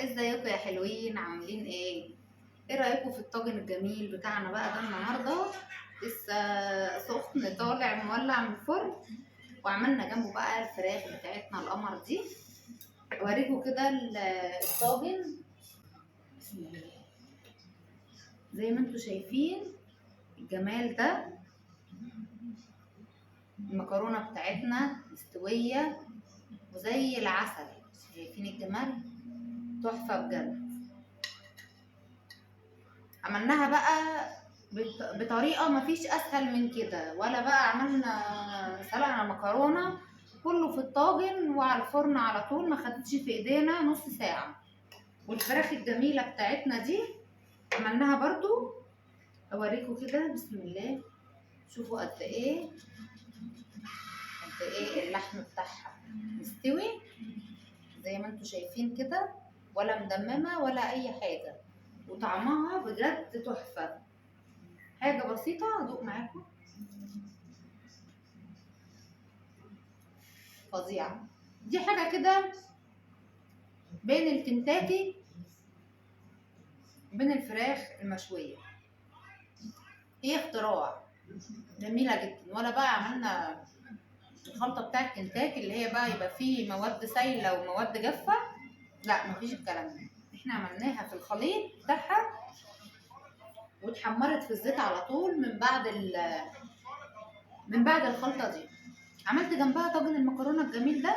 ازيكم يا حلوين؟ عاملين ايه؟ ايه رايكم في الطاجن الجميل بتاعنا بقى ده النهارده؟ لسه سخن طالع مولع من الفرن، وعملنا جنبه بقى الفراخ بتاعتنا القمر دي. اوريكم كده الطاجن. بسم الله. زي ما انتم شايفين الجمال ده، المكرونه بتاعتنا مستويه وزي العسل. شايفين الجمال؟ تحفه بجد. عملناها بقى بطريقة مفيش أسهل من كده، ولا بقى عملنا سلقنا مكرونة كله في الطاجن وعلى الفرن على طول، ما خدتش في ايدينا نص ساعة. والفراخ الجميلة بتاعتنا دي عملناها برضو. اوريكم كده، بسم الله. شوفوا قد ايه اللحم بتاعها مستوي زي ما انتوا شايفين كده، ولا مدممة ولا اي حاجة، وطعمها بجد تحفة. حاجة بسيطة ادوق معاكم، فظيعة. دي حاجة كده بين الكنتاكي وبين الفراخ المشوية، هي اختراع جميلة جدا. ولا بقى عملنا الخلطة بتاع الكنتاكي اللي هي بقى يبقى فيه مواد سايلة ومواد جافة، لا مفيش الكلام ده. احنا عملناها في الخليط بتاعها واتحمرت في الزيت على طول من بعد الخلطة دي. عملت جنبها طاجن المكرونة الجميل ده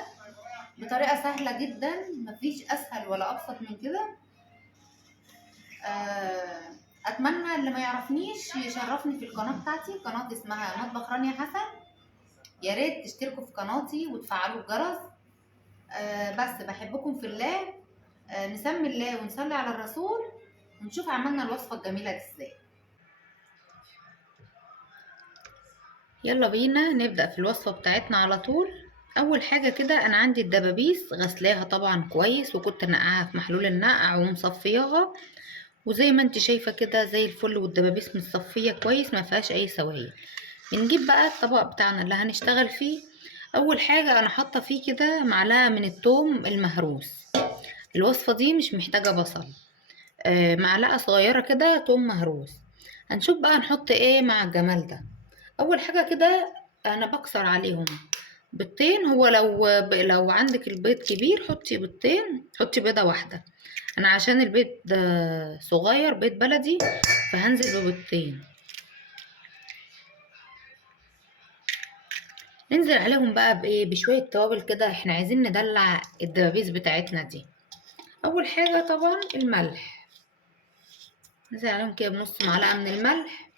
بطريقة سهلة جدا، مفيش اسهل ولا ابسط من كده. اتمنى اللي ما يعرفنيش يشرفني في القناه بتاعتي، قناه اسمها مطبخ رانيا حسن. يا ريت تشتركوا في قناتي وتفعلوا الجرس. بس بحبكم في الله. نسمي الله ونصلي على الرسول ونشوف عملنا الوصفه الجميله دي ازاي. يلا بينا نبدا في الوصفه بتاعتنا على طول. اول حاجه كده انا عندي الدبابيس غسلاها طبعا كويس، وكنت نقعها في محلول النقع ومصفياها، وزي ما انت شايفه كده زي الفل، والدبابيس متصفيه كويس ما فيهاش اي سوائل. بنجيب بقى الطبق بتاعنا اللي هنشتغل فيه. اول حاجه انا حاطه فيه كده معلقه من الثوم المهروس. الوصفه دي مش محتاجه بصل. معلقه صغيره كده ثوم مهروس. هنشوف بقى نحط ايه مع الجمال ده. اول حاجه كده انا بكسر عليهم بيضتين. هو لو عندك البيض كبير حطي بيضتين، حطي بيضه واحده. انا عشان البيض صغير، بيض بلدي، فهنزل ببيضتين. ننزل عليهم بقى بايه، بشويه توابل كده. احنا عايزين ندلع الدبابيس بتاعتنا دي. اول حاجه طبعا الملح، ننزل عليهم كده بنص معلقه من الملح.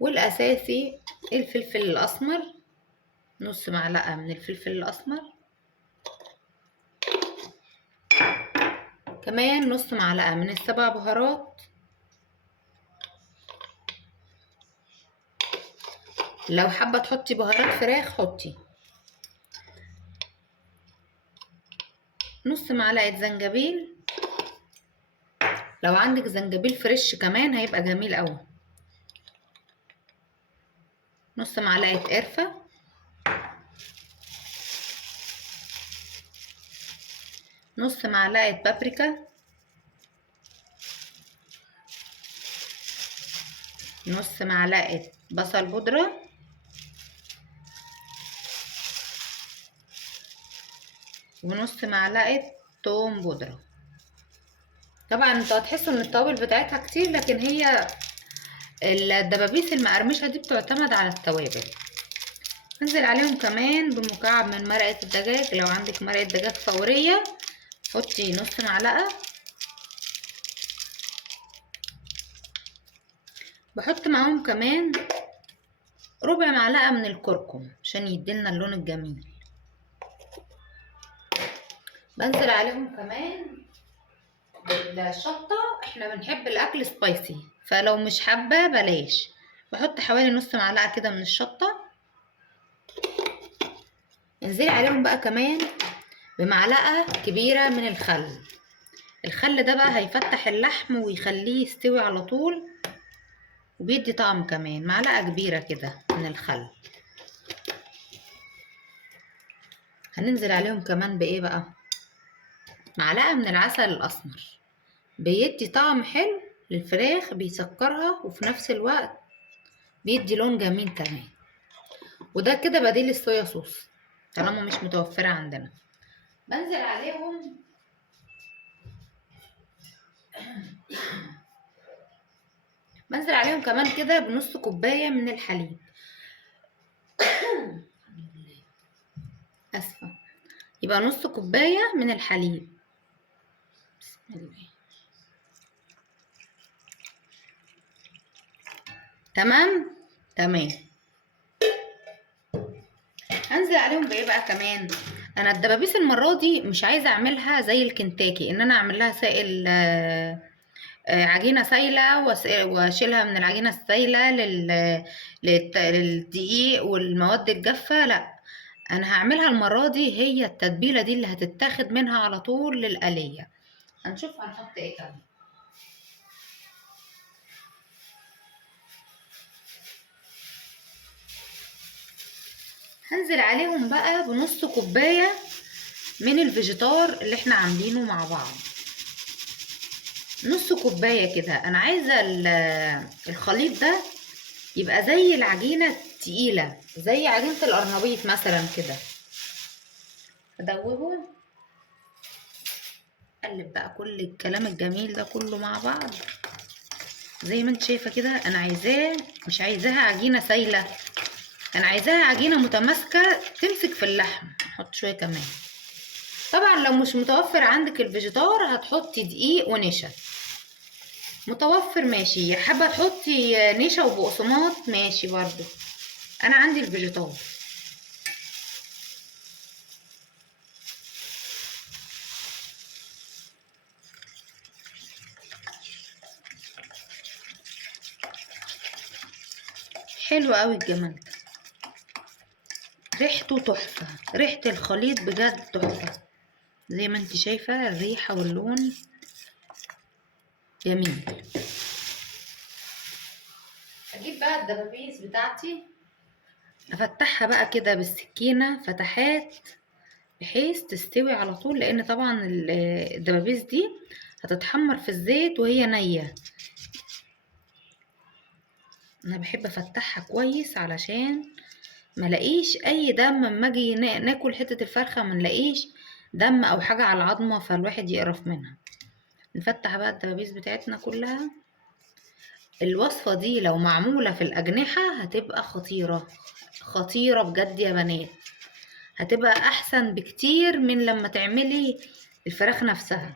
والاساسي الفلفل الاسمر، نص معلقه من الفلفل الاسمر. كمان نص معلقه من السبع بهارات. لو حابه تحطي بهارات فراخ حطي. نص معلقه زنجبيل، لو عندك زنجبيل فريش كمان هيبقى جميل قوي. نص معلقه قرفه. نص معلقه بابريكا. نص معلقه بصل بودره. ونص معلقه توم بودره. طبعا انتوا هتحسوا ان التوابل بتاعتها كتير، لكن هي الدبابيس المقرمشه دي بتعتمد على التوابل. ننزل عليهم كمان بمكعب من مرقه الدجاج. لو عندك مرقه دجاج فوريه حطي نص معلقه. بحط معاهم كمان ربع معلقه من الكركم عشان يديلنا اللون الجميل. بنزل عليهم كمان بالشطه. احنا بنحب الاكل سبايسي، فلو مش حابه بلاش. بحط حوالي نص معلقه كده من الشطه. انزلي عليهم بقى كمان بمعلقه كبيره من الخل. الخل ده بقى هيفتح اللحم ويخليه يستوي على طول، وبيدي طعم كمان. معلقه كبيره كده من الخل. هننزل عليهم كمان بايه بقى، معلقة من العسل الأسمر، بيدي طعم حلو للفراخ، بيسكرها وفي نفس الوقت بيدي لون جميل كمان. وده كده بديل الصويا صوص طالما مش متوفرة عندنا. بنزل عليهم كمان كده بنص كوباية من الحليب. اسفة، يبقى نص كوباية من الحليب. بسم الله. تمام. هنزل عليهم بايه بقى كمان؟ انا الدبابيس المرة دي مش عايزة اعملها زي الكنتاكي، ان انا اعمل لها سائل عجينة سايلة واشيلها من العجينة السايلة للدقيق والمواد الجافة. لا، انا هعملها المرة دي هي التتبيلة دي اللي هتتاخد منها على طول للقلية. هنشوف هنحط ايه كمان. هنزل عليهم بقى بنص كوباية من الفيجيتار اللي احنا عاملينه مع بعض، نص كوباية كده. انا عايزة الخليط ده يبقى زي العجينة التقيلة، زي عجينة القرنبيط مثلا كده. ادوبه، اقلب بقى كل الكلام الجميل ده كله مع بعض زي ما انت شايفة كده. انا عايزاه، مش عايزاها عجينة سايلة، انا عايزاها عجينة متماسكة تمسك في اللحم. نحط شوية كمان. طبعا لو مش متوفر عندك الفيجيتار هتحطي دقيق ونشا. متوفر ماشي، حابة تحطي نشا وبقسماط ماشي برضو. انا عندي الفيجيتار. حلو قوي الجمال ده، ريحته تحفة، ريحة الخليط بجد تحفة. زي ما انت شايفة الريحة واللون جميل. اجيب بقى الدبابيس بتاعتي، افتحها بقى كده بالسكينة فتحات بحيث تستوي على طول، لان طبعا الدبابيس دي هتتحمر في الزيت وهي نية. انا بحب افتحها كويس علشان ملاقيش اي دم اما اجي ناكل حتة الفرخة، منلاقيش دم او حاجة على العظمة فالواحد يقرف منها. نفتح بقى الدبابيس بتاعتنا كلها. الوصفة دي لو معمولة في الأجنحة هتبقى خطيرة، خطيرة بجد يا بنات. هتبقى أحسن بكتير من لما تعملي الفراخ نفسها.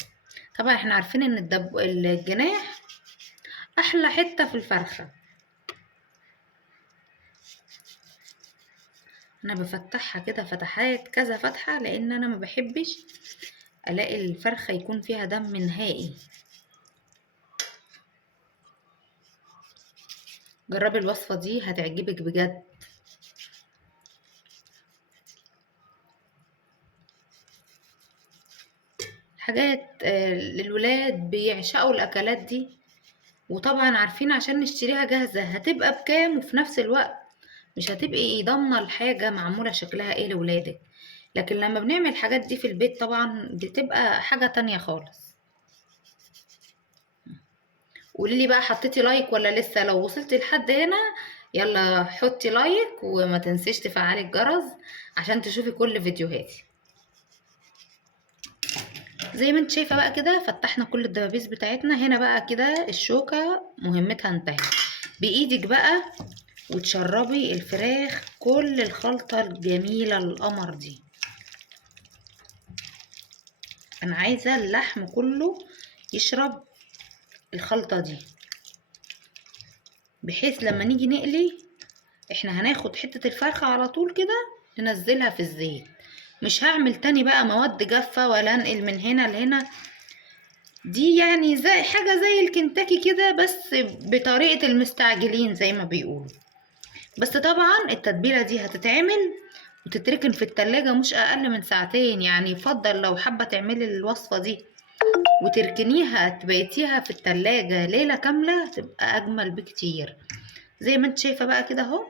طبعا احنا عارفين ان الجناح أحلى حتة في الفرخة. أنا بفتحها كده فتحات كذا فتحة، لأن أنا ما بحبش ألاقي الفرخة يكون فيها دم نهائي. جربي الوصفة دي هتعجبك بجد. حاجات الولاد بيعشقوا الأكلات دي، وطبعا عارفين عشان نشتريها جاهزة هتبقى بكام، وفي نفس الوقت مش هتبقي ضامنة الحاجة معمولة شكلها ايه لولادك. لكن لما بنعمل الحاجات دي في البيت طبعا بتبقى حاجة تانية خالص. قوليلي بقى حطيتي لايك ولا لسه؟ لو وصلتي لحد هنا يلا حطي لايك، وما تنسيش تفعلي الجرس عشان تشوفي كل فيديوهاتي. زي ما انت شايفة بقى كده فتحنا كل الدبابيس بتاعتنا. هنا بقى كده الشوكة مهمتها انتهت. بإيدك بقى وتشربي الفراخ كل الخلطة الجميلة القمر دي. انا عايزة اللحم كله يشرب الخلطة دي، بحيث لما نيجي نقلي احنا هناخد حتة الفرخة على طول كده ننزلها في الزيت. مش هعمل تاني بقى مواد جافة ولا انقل من هنا لهنا. دي يعني زي حاجة زي الكنتاكي كده، بس بطريقة المستعجلين زي ما بيقولوا. بس طبعا التتبيلة دي هتتعمل وتتركن في التلاجة مش اقل من ساعتين. يعني يفضل لو حابة تعملي الوصفة دي وتركنيها تبيتيها في التلاجة ليلة كاملة تبقى اجمل بكتير. زي ما انت شايفة بقى كده اهو،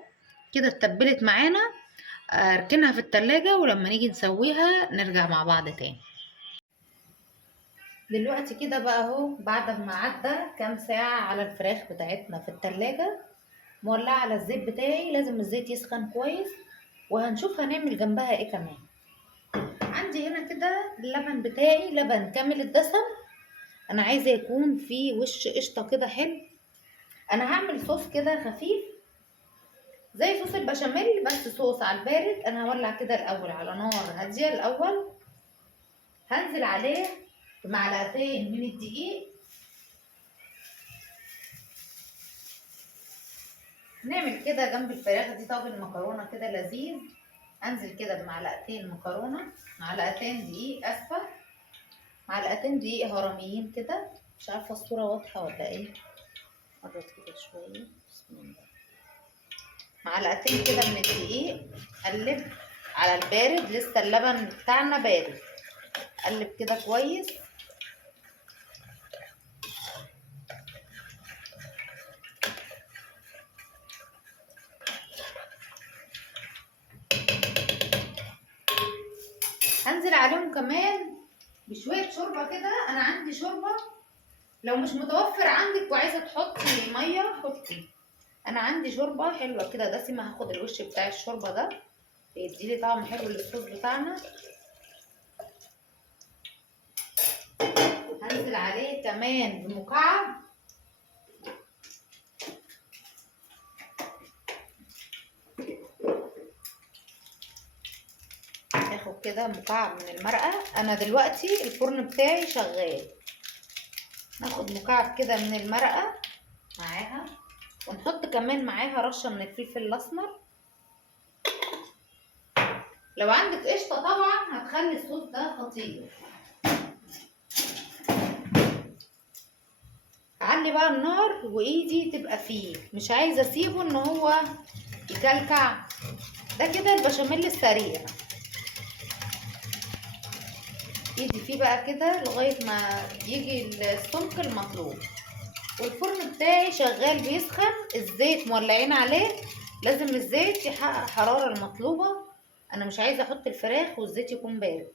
كده اتبلت معانا. اركنها في التلاجة ولما نيجي نسويها نرجع مع بعض تاني. دلوقتي كده بقى اهو، بعد ما عدى كام ساعة على الفراخ بتاعتنا في التلاجة، مولعة على الزيت بتاعي. لازم الزيت يسخن كويس، وهنشوف هنعمل جنبها ايه كمان. عندي هنا كده اللبن بتاعي، لبن كامل الدسم. انا عايزة يكون فيه وش قشطة كده حلو. انا هعمل صوص كده خفيف زي صوص البشاميل، بس صوص على البارد. انا هولع كده الاول على نار هادية الاول، هنزل عليه بمعلقتين من الدقيق. نعمل كده جنب الفراخ دي طاجن مكرونه كده لذيذ. انزل كده بمعلقتين مكرونه، معلقتين دقيق، اسفه، معلقتين دقيق هرميين كده. مش عارفه الصوره واضحه ولا ايه، قرب كده شويه. بسم الله. معلقتين كده من الدقيق. قلب على البارد، لسه اللبن بتاعنا بارد. قلب كده كويس. هنزل عليهم كمان بشويه شوربه كده. انا عندي شوربه، لو مش متوفر عندك وعايزه تحطي ميه حطي. انا عندي شوربه حلوه كده دسمه، هاخد الوش بتاع الشوربه ده يديلي طعم حلو للصوص بتاعنا. هنزل عليه كمان بمكعب. هاخد كده مكعب من المرقه. انا دلوقتي الفرن بتاعي شغال. ناخد مكعب كده من المرقه معاها، ونحط كمان معاها رشه من الفلفل الاسمر. لو عندك قشطه طبعا هتخلي الصوص ده خطير. علي بقى النار وايدي تبقى فيه، مش عايزه اسيبه ان هو يكلكع. ده كده البشاميل السريع. ايدي فيه بقى كده لغايه ما يجي السمك المطلوب. والفرن بتاعي شغال بيسخن، الزيت مولعين عليه. لازم الزيت يحقق الحراره المطلوبه. انا مش عايزه احط الفراخ والزيت يكون بارد.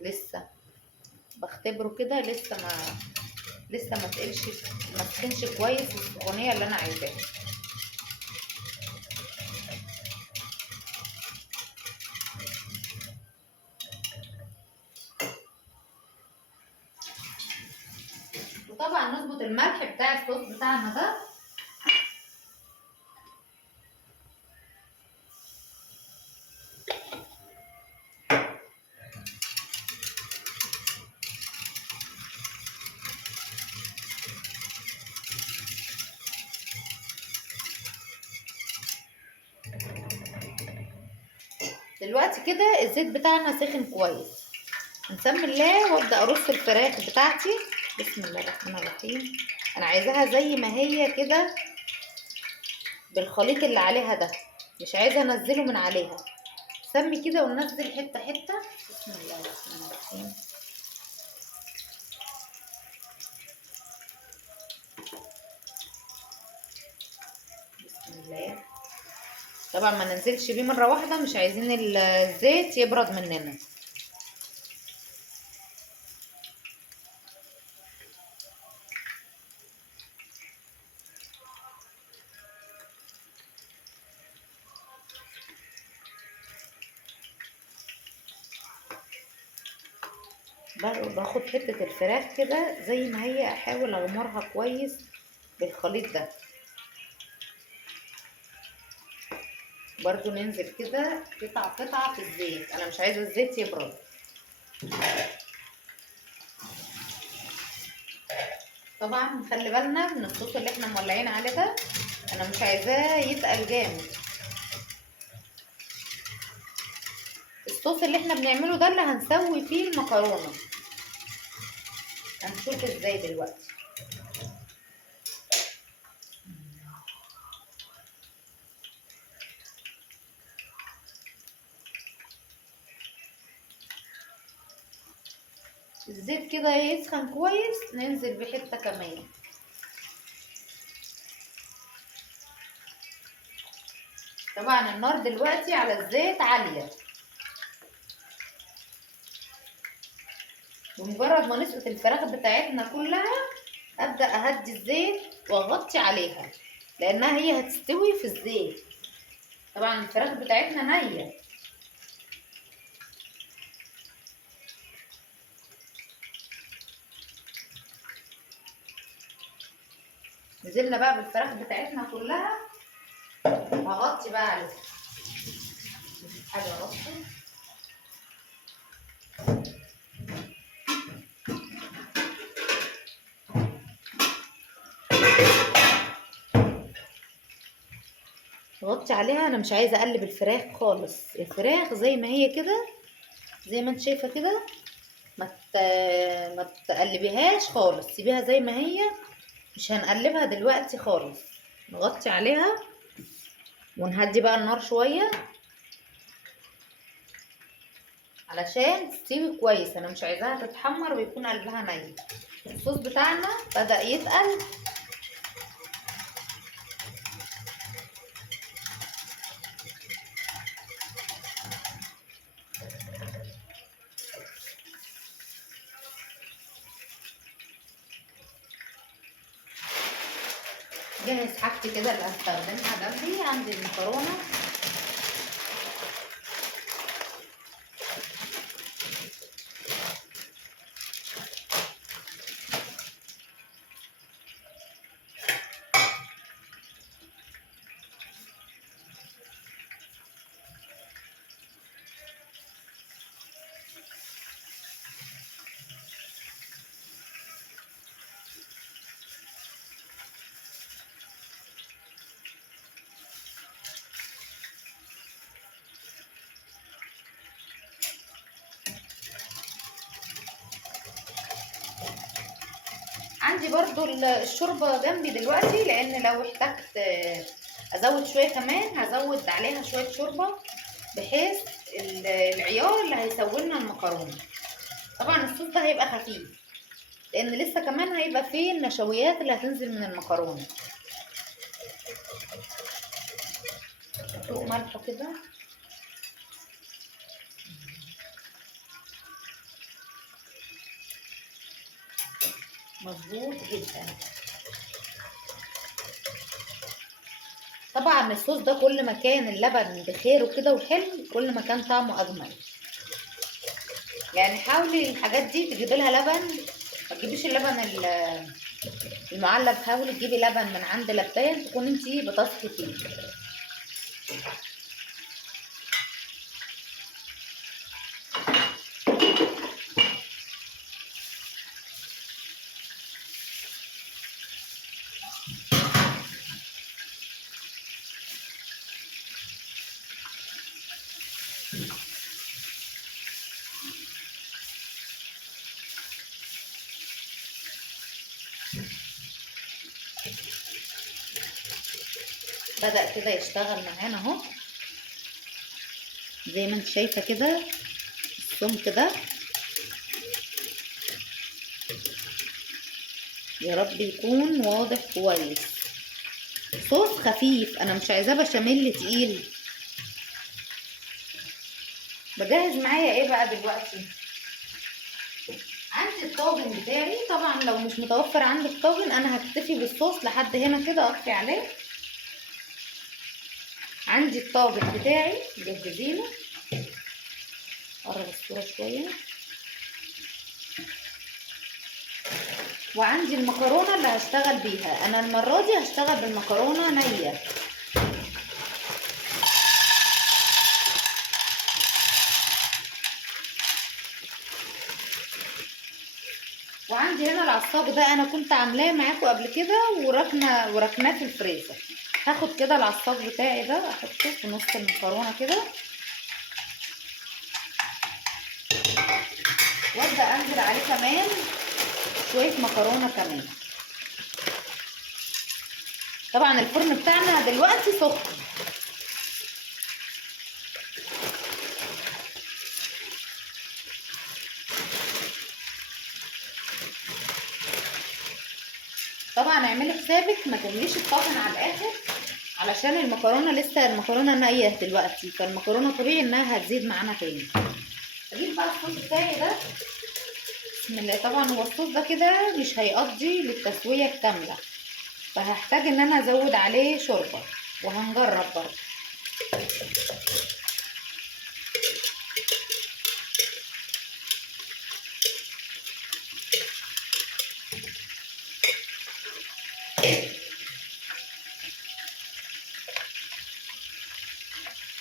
لسه بختبره كده، لسه ما تقلش، ما تسخنش كويس السخونيه اللي انا عايزاها. وطبعا نظبط الملح بتاع الصوص بتاعنا ده. دلوقتي كده الزيت بتاعنا سخن كويس. نسمي الله وابدا ارص الفراخ بتاعتي. بسم الله الرحمن الرحيم. انا عايزاها زي ما هي كده بالخليط اللي عليها ده، مش عايزه انزله من عليها. سمي كده وننزل حته حته. بسم الله الرحمن الرحيم. بسم الله. طبعا ما ننزلش بيه مره واحده، مش عايزين الزيت يبرد مننا. باخد حته الفراخ كده زي ما هي، احاول اغمرها كويس بالخليط ده. برضو ننزل كده قطعة قطعة في الزيت، انا مش عايزة الزيت يبرد. طبعا نخلي بالنا من الصوص اللي احنا مولعين عليه ده، انا مش عايزاه يتقل جامد. الصوص اللي احنا بنعمله ده اللي هنسوي فيه المكرونة، هنشوف ازاي دلوقتي. الزيت كده يسخن كويس، ننزل بحتة كمان. طبعا النار دلوقتي على الزيت عالية. بمجرد ما نسقط الفراخ بتاعتنا كلها ابدا اهدي الزيت واغطي عليها، لانها هي هتستوي في الزيت. طبعا الفراخ بتاعتنا نيه. نزلنا بقى بالفراخ بتاعتنا كلها، هغطي بقى عليها حاجه اغطي. غطي عليها. انا مش عايزه اقلب الفراخ خالص، الفراخ زي ما هي كده، زي ما انت شايفه كده. ما تقلبيهاش خالص، سيبيها زي ما هي، مش هنقلبها دلوقتي خالص. نغطي عليها ونهدي بقى النار شويه علشان تستوي كويس. انا مش عايزاها تتحمر ويكون قلبها ني. الصوص بتاعنا بدأ يتقل. جهز حاجتي كده اللي هستخدمها جنبي. عندي المكرونه، عندي برضو الشوربه جنبي دلوقتي، لان لو احتجت ازود شويه كمان هزود عليها شويه شوربه، بحيث العيار اللي هيسوي لنا المكرونه. طبعا الصوص ده هيبقى خفيف، لان لسه كمان هيبقى فيه النشويات اللي هتنزل من المكرونه. فوق ملح كده. مظبوط جدا. طبعا الصوص ده كل ما كان اللبن بخير وكده وحلو، كل ما كان طعمه اجمل. يعني حاولي الحاجات دي تجيبي لها لبن، ما تجيبيش اللبن المعلب. حاولي تجيبي لبن من عند لبان تكون انتي بتثقي فيه. بدأ كده يشتغل معانا اهو، زي ما انت شايفه كده السمك ده. يا رب يكون واضح كويس. صوص خفيف، انا مش عايزاه بشاميل تقيل. بجهز معايا ايه بقى دلوقتي؟ عندي الطاجن بتاعي. طبعا لو مش متوفر عندي الطاجن انا هكتفي بالصوص لحد هنا كده، اطفي عليه. عندي الطاجن بتاعي مجهزينه. قرب الصورة شوية. وعندي المكرونة اللي هشتغل بيها. انا المرة دي هشتغل بالمكرونة نية. وعندي هنا العصاج ده انا كنت عاملاه معاكم قبل كده وركناه في الفريزر. هاخد كده العصاج بتاعي ده احطه في نص المكرونه كده، وابدا انزل عليه كمان شويه مكرونه كمان. طبعا الفرن بتاعنا دلوقتي سخن. طبعا اعملي حسابك ما تغليش الطاجن على الاخر، علشان المكرونه نيه دلوقتي، فالمكرونه طبيعي انها هتزيد معانا تاني. اجيب بقى الصوص بتاعي ده. بسم الله. طبعا هو الصوص ده كده مش هيقضي للتسوية الكاملة، فهحتاج ان انا ازود عليه شوربة، وهنجرب برضه.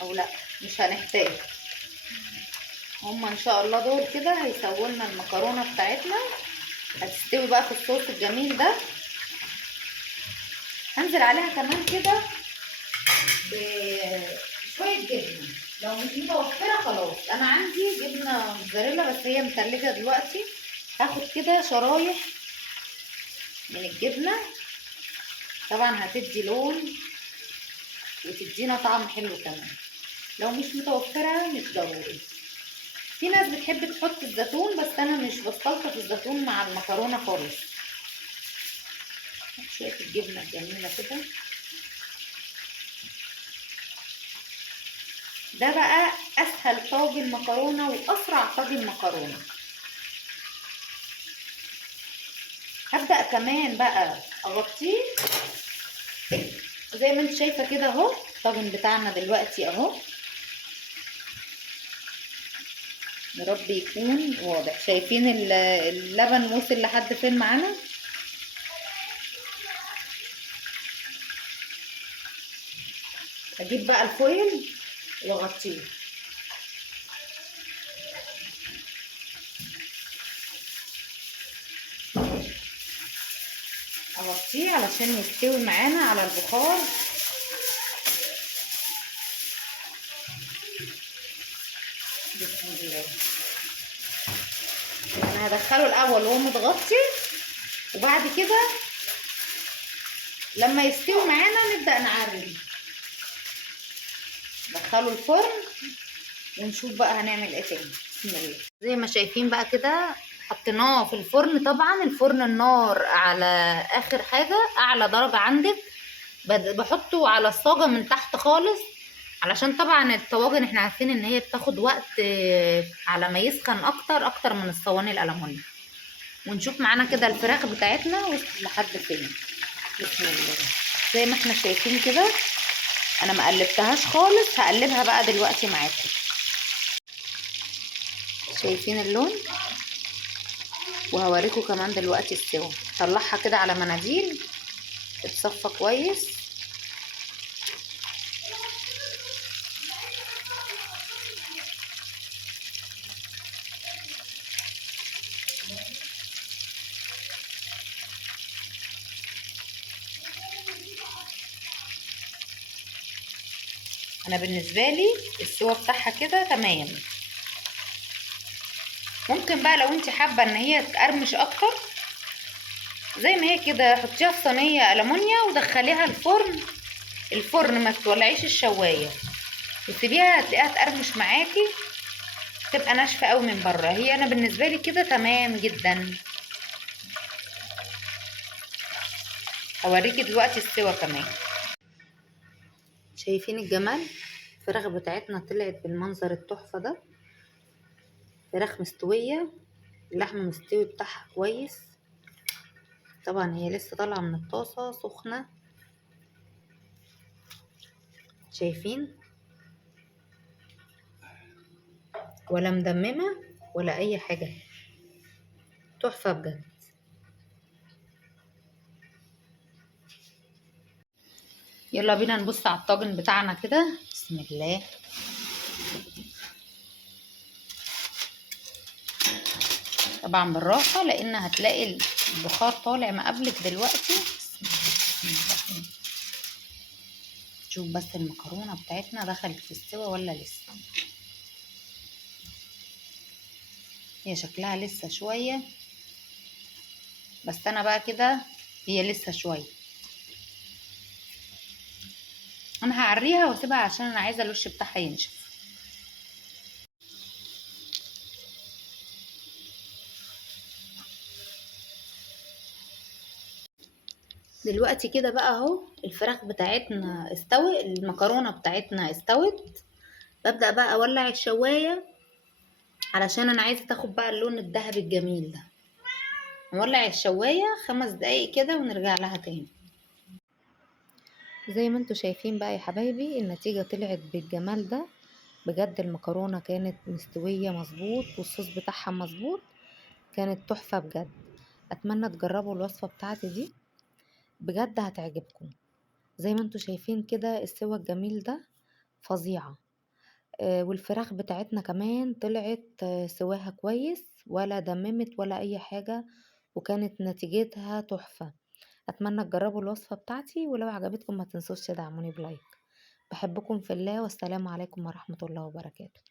او لا، مش هنحتاج. هما ان شاء الله دول كده هيسووا لنا المكرونه بتاعتنا، هتستوي بقى في الصوص الجميل ده. هنزل عليها كمان كده بشويه جبنه، لو مش متوفره خلاص. انا عندي جبنه موتزاريلا بس هي متلجه دلوقتي، هاخد كده شرايح من الجبنه. طبعا هتدي لون وتدينا طعم حلو كمان. لو مش متوفره مش ضروري. في ناس بتحب تحط الزيتون، بس انا مش بستلطف الزيتون مع المكرونه خالص. شويه الجبنه الجميله كده. ده بقى اسهل طاجن مكرونه واسرع طاجن مكرونه. هبدا كمان بقى اغطيه زي ما انت شايفه كده اهو. الطاجن بتاعنا دلوقتي اهو، يا رب يكون واضح. شايفين اللبن وصل لحد فين معانا؟ اجيب بقى الفويل واغطيه. اغطيه علشان يستوي معانا على البخار. بسم الله. انا هدخله الاول وهو متغطي، وبعد كده لما يستوي معانا نبدأ نعري. ندخله الفرن ونشوف بقى هنعمل ايه تاني. بسم الله. زي ما شايفين بقى كده حطيناه في الفرن. طبعا الفرن النار على اخر حاجة، اعلى درجة عندك. بحطه على الصاجة من تحت خالص، علشان طبعا الطواجن احنا عارفين ان هي بتاخد وقت على ما يسخن اكتر من الصواني الالومنيوم. ونشوف معانا كده الفراخ بتاعتنا وصلت لحد فين. بسم الله. زي ما احنا شايفين كده، انا ما قلبتهاش خالص. هقلبها بقى دلوقتي معاكم. شايفين اللون؟ وهوريكم كمان دلوقتي السوا. طلعها كده على مناديل تتصفى كويس. انا بالنسبه لي السوا بتاعها كده تمام. ممكن بقى لو انت حابه ان هي تقرمش اكتر، زي ما هي كده حطيها في صينيه ألمونيا ودخليها الفرن. الفرن ما تولعيش الشوايه وسيبيها، هتلاقيها تقرمش معاكي، تبقى ناشفه قوي من بره. هي انا بالنسبه لي كده تمام جدا. هوريكي دلوقتي السوا كمان. شايفين الجمال؟ الفراخ بتاعتنا طلعت بالمنظر التحفه ده. فراخ مستويه، اللحم مستوي بتاعها كويس. طبعا هي لسه طالعه من الطاسه سخنه. شايفين؟ ولا مدممه ولا اي حاجه، تحفه بجد. يلا بينا نبص على الطاجن بتاعنا كده. بسم الله. طبعا بالراحه لان هتلاقي البخار طالع مقابلك دلوقتي. بسم الله. شوف بس المكرونه بتاعتنا دخلت في السوا ولا لسه. هي شكلها لسه شويه، بس انا بقى كده هي لسه شويه. انا هعريها واسيبها عشان انا عايزه الوش بتاعها ينشف. دلوقتي كده بقى اهو الفراخ بتاعتنا استوت، المكرونه بتاعتنا استوت. ببدأ بقى اولع الشوايه علشان انا عايزه تاخد بقى اللون الذهبي الجميل ده. نولع الشواية 5 دقايق كده ونرجع لها تاني. زي ما انتوا شايفين بقى يا حبايبي، النتيجة طلعت بالجمال ده. بجد المكرونة كانت مستوية مظبوط والصوص بتاعها مظبوط، كانت تحفة بجد. اتمنى تجربوا الوصفة بتاعتي دي، بجد هتعجبكم. زي ما انتوا شايفين كده السوا الجميل ده فظيعة. والفراخ بتاعتنا كمان طلعت سواها كويس، ولا دممت ولا اي حاجة، وكانت نتيجتها تحفة. اتمنى تجربوا الوصفة بتاعتي، ولو عجبتكم ما تنسوش تدعموني بلايك. بحبكم في الله، والسلام عليكم ورحمة الله وبركاته.